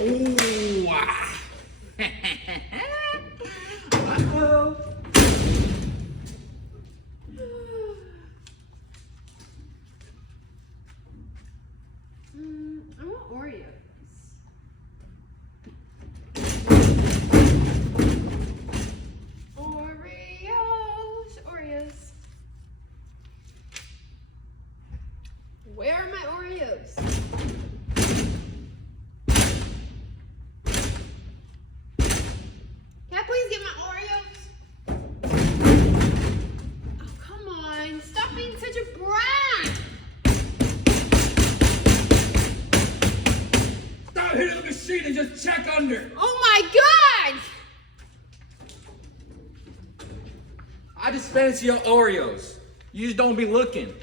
Oh! Uh-oh. I want Oreos. Oreos. Where are my Oreos? Can I please get my Oreos? Oh, come on. Stop being such a brat. Stop hitting the machine and just check under. Oh my God! I just fancy your Oreos. You just don't be looking.